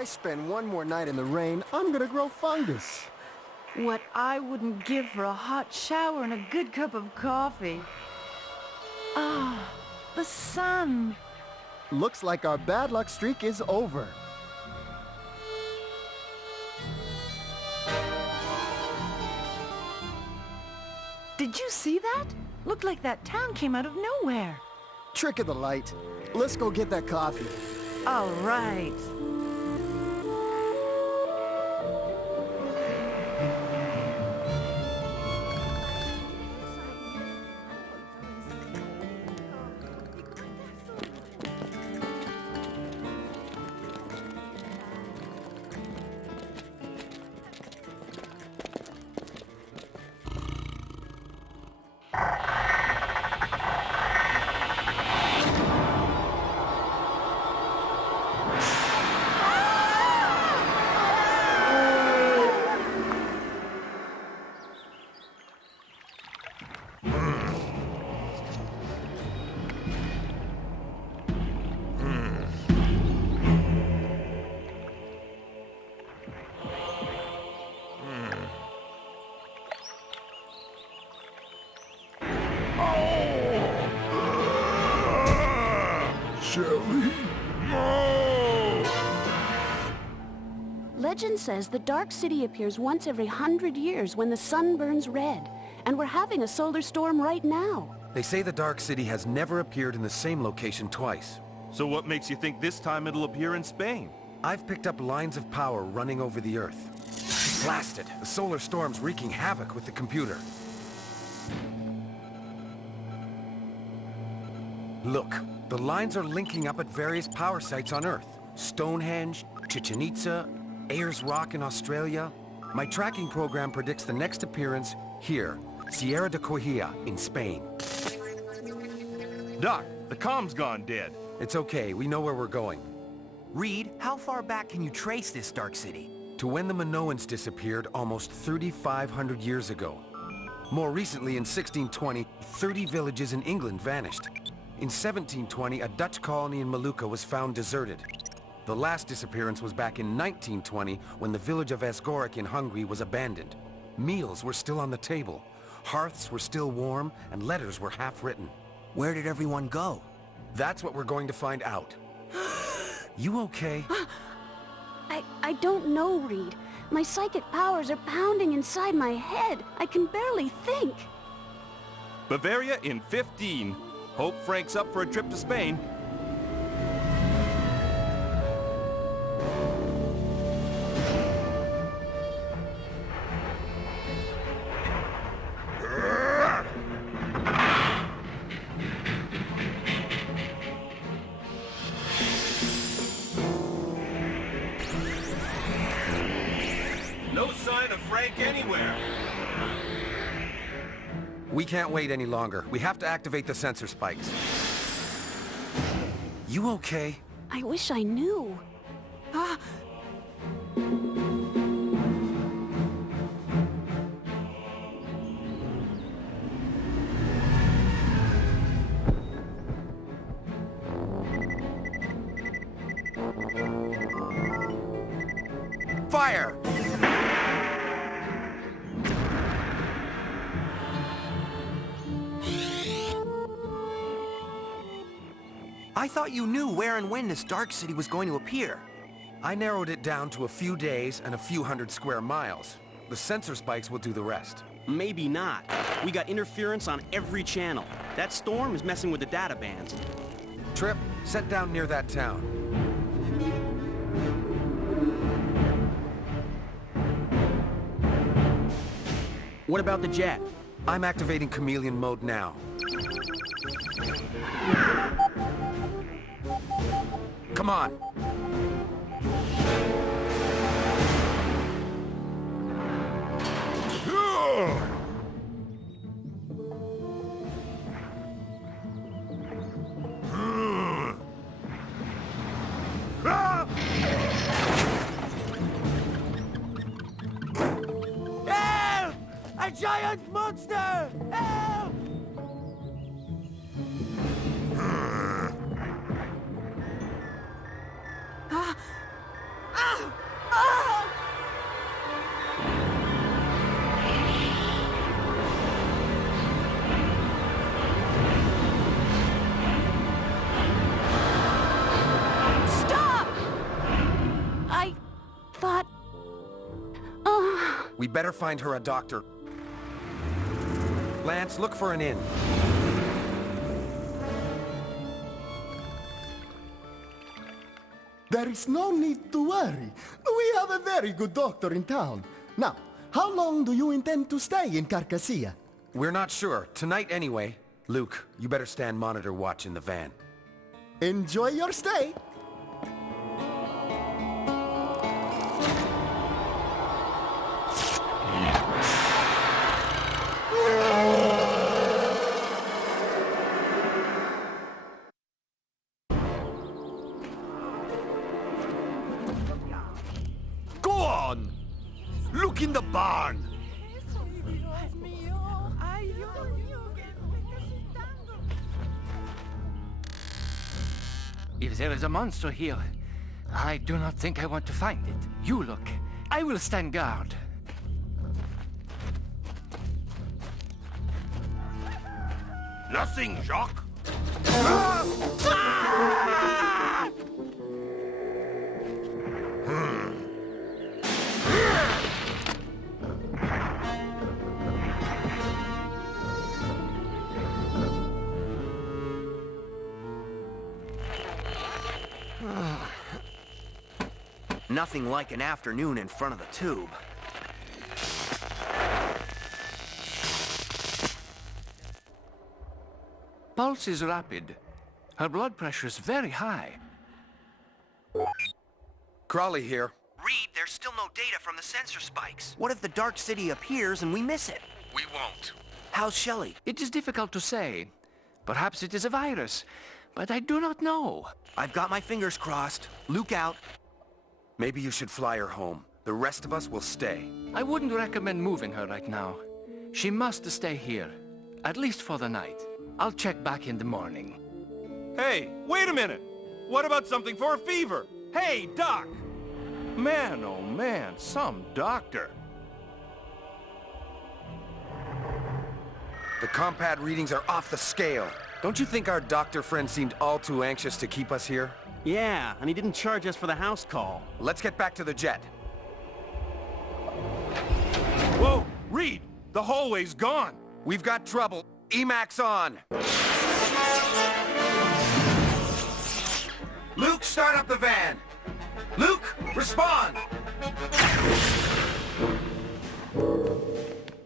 I spend one more night in the rain, I'm gonna grow fungus. What I wouldn't give for a hot shower and a good cup of coffee. Ah, the sun. Looks like our bad luck streak is over. Did you see that? Looked like that town came out of nowhere. Trick of the light. Let's go get that coffee. All right. Shelly? No! Legend says the Dark City appears once every 100 years when the sun burns red. And we're having a solar storm right now. They say the Dark City has never appeared in the same location twice. So what makes you think this time it'll appear in Spain? I've picked up lines of power running over the Earth. Blasted! The solar storm's wreaking havoc with the computer. Look, the lines are linking up at various power sites on Earth. Stonehenge, Chichen Itza, Ayers Rock in Australia. My tracking program predicts the next appearance here, Sierra de Corhilla in Spain. Doc, the comm's gone dead. It's okay, we know where we're going. Reed, how far back can you trace this Dark City? To when the Minoans disappeared almost 3,500 years ago. More recently, in 1620, 30 villages in England vanished. In 1720, a Dutch colony in Molucca was found deserted. The last disappearance was back in 1920, when the village of Asgoric in Hungary was abandoned. Meals were still on the table, hearths were still warm, and letters were half-written. Where did everyone go? That's what we're going to find out. You okay? I don't know, Reed. My psychic powers are pounding inside my head. I can barely think. Bavaria in 15. Hope Frank's up for a trip to Spain. No sign of Frank anywhere. We can't wait any longer. We have to activate the sensor spikes. You okay? I wish I knew. Ah, Fire! I thought you knew where and when this Dark City was going to appear. I narrowed it down to a few days and a few hundred square miles. The sensor spikes will do the rest. Maybe not. We got interference on every channel. That storm is messing with the data bands. Trip, set down near that town. What about the jet? I'm activating chameleon mode now. Come on. Help! A giant monster! Help! We better find her a doctor. Lance, look for an inn. There is no need to worry. We have a very good doctor in town. Now, how long do you intend to stay in Carcassia? We're not sure. Tonight, anyway. Luke, you better stand monitor watch in the van. Enjoy your stay. Go on! Look in the barn! If there is a monster here, I do not think I want to find it. You look. I will stand guard. Nothing, Jacques. Nothing like an afternoon in front of the tube. Pulse is rapid. Her blood pressure is very high. Crawley here. Reed, there's still no data from the sensor spikes. What if the Dark City appears and we miss it? We won't. How's Shelley? It is difficult to say. Perhaps it is a virus, but I do not know. I've got my fingers crossed. Luke out. Maybe you should fly her home. The rest of us will stay. I wouldn't recommend moving her right now. She must stay here, at least for the night. I'll check back in the morning. Hey, wait a minute! What about something for a fever? Hey, Doc! Man, oh man, some doctor. The compad readings are off the scale. Don't you think our doctor friend seemed all too anxious to keep us here? Yeah, and he didn't charge us for the house call. Let's get back to the jet. Whoa, Reed! The hallway's gone! We've got trouble. Emacs on! Luke, start up the van! Luke, respond!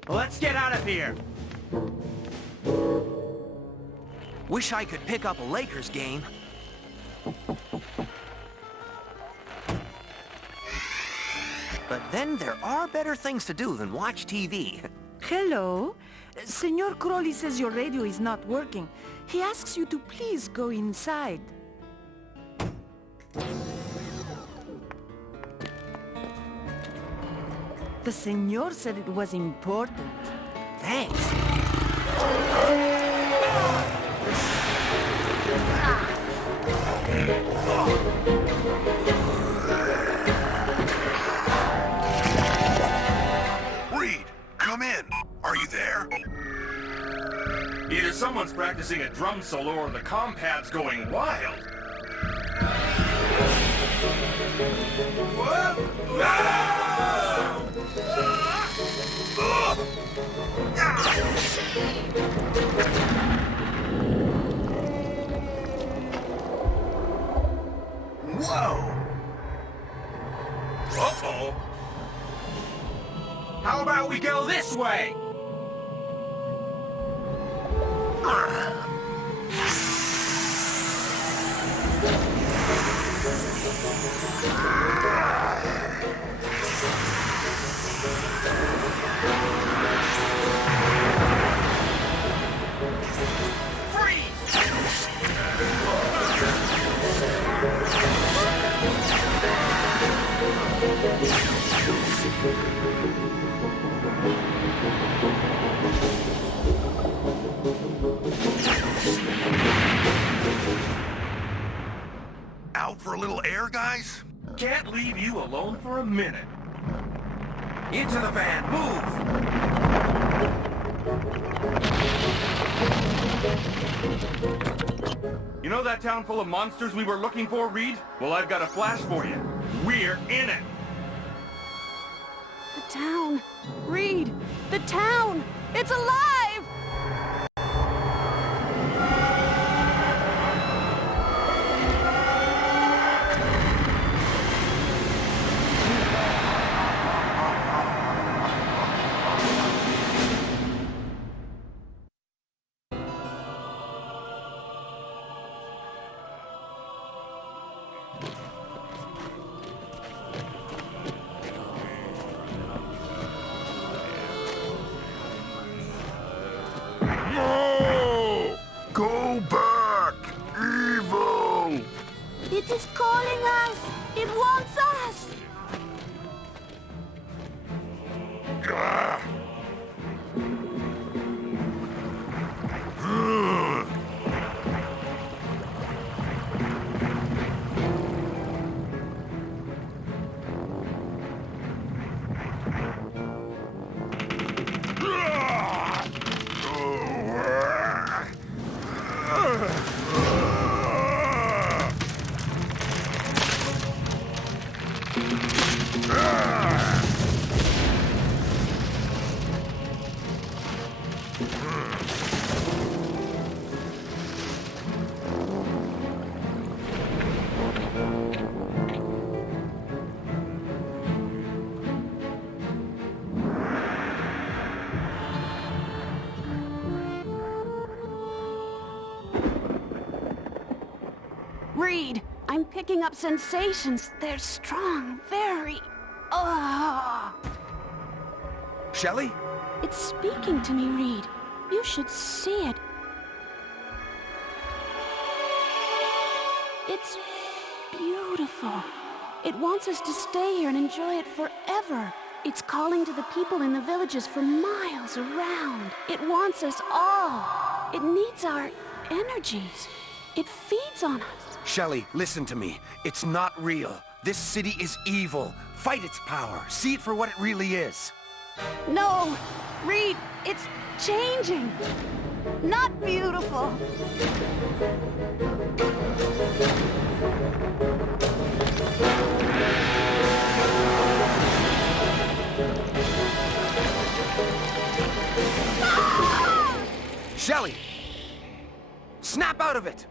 Let's get out of here! Wish I could pick up a Lakers game. But then there are better things to do than watch TV. Hello? Senor Crowley says your radio is not working. He asks you to please go inside. The senor said it was important. Thanks. Reed, come in. Are you there? Either someone's practicing a drum solo or the compad's going wild. Whoa! Uh-oh! How about we go this way? Out for a little air, guys? Can't leave you alone for a minute. Into the van, move! You know that town full of monsters we were looking for, Reed? Well, I've got a flash for you. We're in it! The town. Reed, the town! It's alive! No! Go back! Evil! It is calling us! It wants us! Ah! Reed, I'm picking up sensations. They're strong, very... Ah! Shelley? It's speaking to me, Reed. You should see it. It's beautiful. It wants us to stay here and enjoy it forever. It's calling to the people in the villages for miles around. It wants us all. It needs our energies. It feeds on us. Shelley, listen to me. It's not real. This city is evil. Fight its power. See it for what it really is. No, Reed, it's changing. Not beautiful. Shelley! Snap out of it!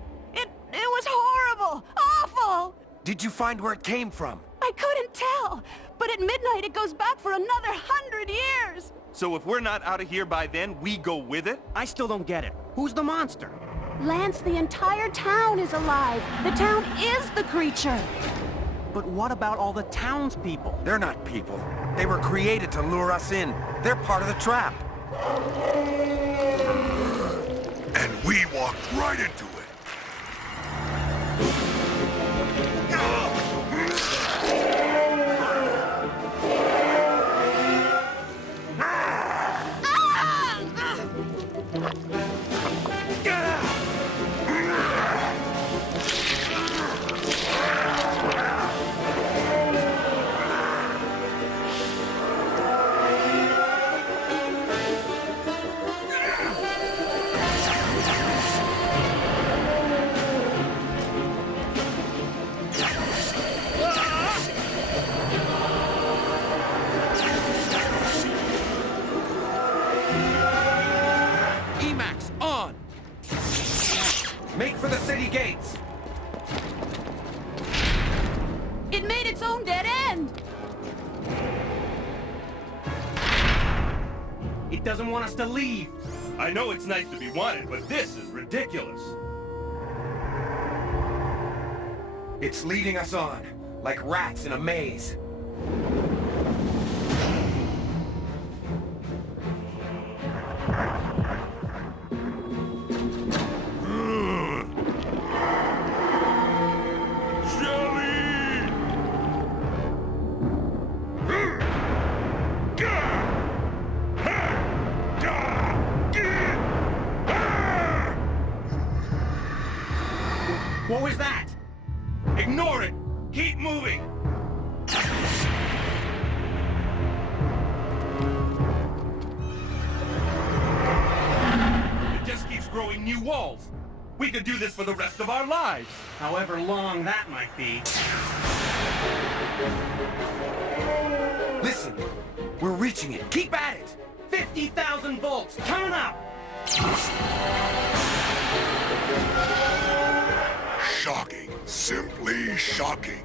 It was horrible! Awful! Did you find where it came from? I couldn't tell, but at midnight it goes back for another 100 years! So if we're not out of here by then, we go with it? I still don't get it. Who's the monster? Lance, the entire town is alive! The town is the creature! But what about all the townspeople? They're not people. They were created to lure us in. They're part of the trap. And we walked right into it. Make for the city gates! It made its own dead end! It doesn't want us to leave. I know it's nice to be wanted, but this is ridiculous. It's leading us on, like rats in a maze. What was that? Ignore it! Keep moving! It just keeps growing new walls. We could do this for the rest of our lives. However long that might be. Listen, We're reaching it. Keep at it. 50,000 volts, coming up! Shocking. Simply shocking.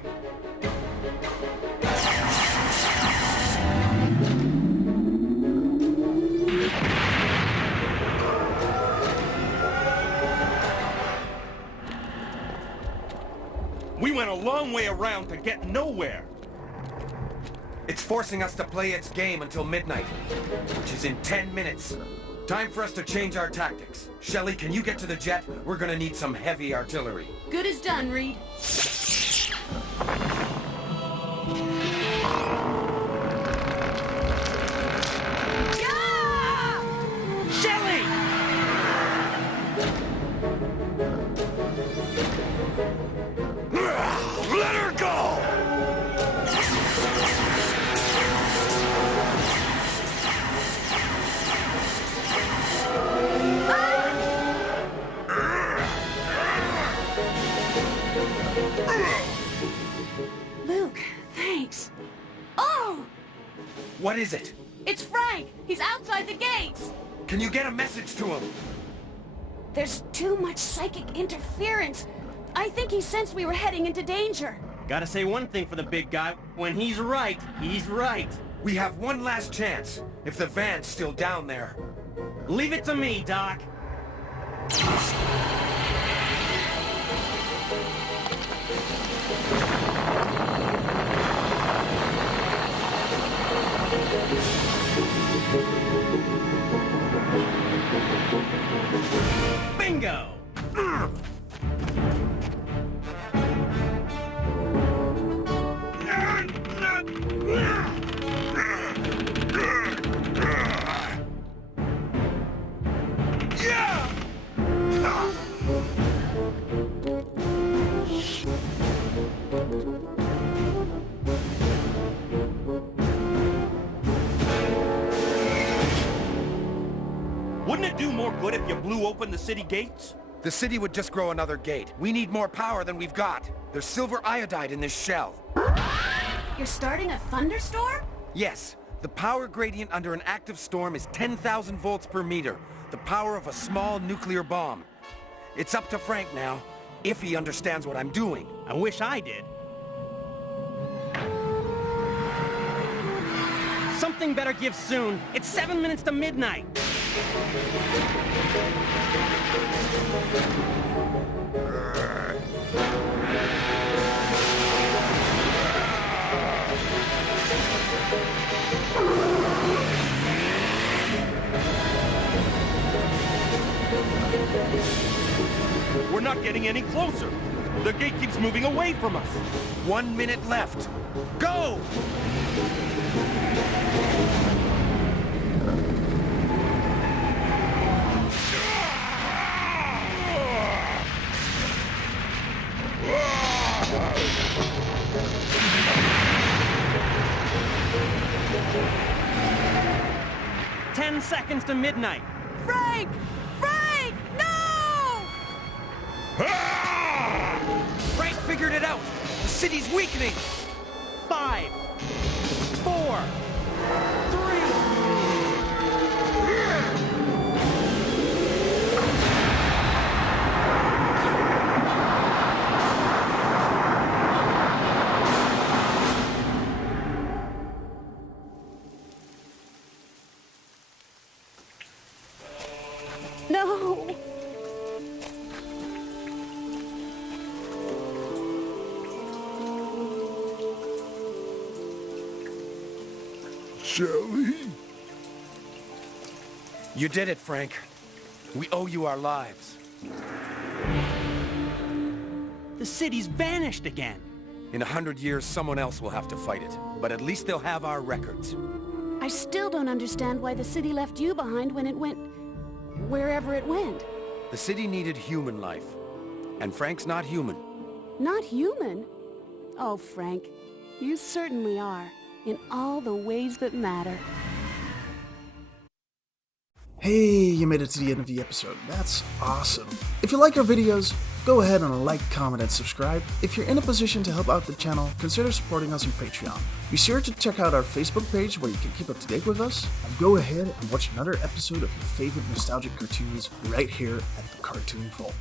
We went a long way around to get nowhere. It's forcing us to play its game until midnight, which is in 10 minutes. Time for us to change our tactics. Shelley, can you get to the jet? We're gonna need some heavy artillery. Good as done, Reed. Shelly! Let her go! Luke, thanks. Oh! What is it? It's Frank! He's outside the gates! Can you get a message to him? There's too much psychic interference. I think he sensed we were heading into danger. Gotta say one thing for the big guy. When he's right, he's right. We have one last chance, if the van's still down there. Leave it to me, Doc. Bingo! Wouldn't it do more good if you blew open the city gates? The city would just grow another gate. We need more power than we've got. There's silver iodide in this shell. You're starting a thunderstorm? Yes, the power gradient under an active storm is 10,000 volts per meter. The power of a small nuclear bomb. It's up to Frank now, if he understands what I'm doing. I wish I did. Something better give soon. It's 7 minutes to midnight. We're not getting any closer. The gate keeps moving away from us. 1 minute left. Go! Ten seconds to midnight. Frank! Frank! No! Frank figured it out! The city's weakening! 5, 4, 3. No! Shelley? You did it, Frank. We owe you our lives. The city's vanished again. In 100 years, someone else will have to fight it. But at least they'll have our records. I still don't understand why the city left you behind when it went... wherever it went. The city needed human life. And Frank's not human. Not human? Oh, Frank, you certainly are, in all the ways that matter. Hey, you made it to the end of the episode. That's awesome. If you like our videos, go ahead and like, comment, and subscribe. If you're in a position to help out the channel, consider supporting us on Patreon. Be sure to check out our Facebook page where you can keep up to date with us, and go ahead and watch another episode of your favorite nostalgic cartoons right here at the Cartoon Vault.